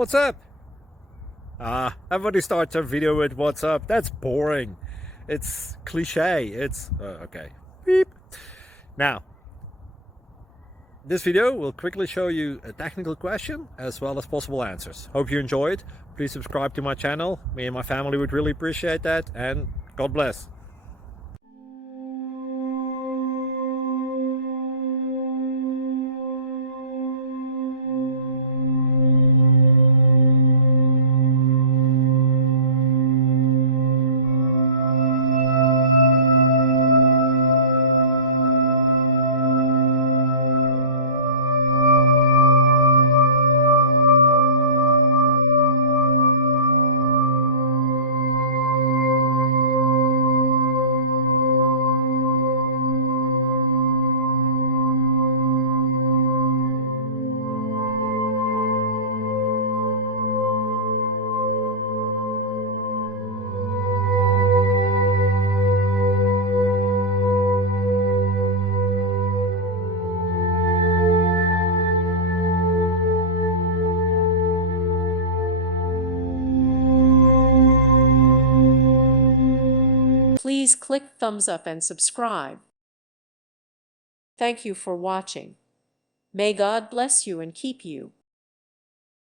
What's up? Everybody starts their video with what's up. That's boring. It's cliche. It's okay. Beep. Now, this video will quickly show you a technical question as well as possible answers. Hope you enjoyed. Please subscribe to my channel. Me and my family would really appreciate that, and God bless. Please click thumbs up and subscribe. Thank you for watching. May God bless you and keep you.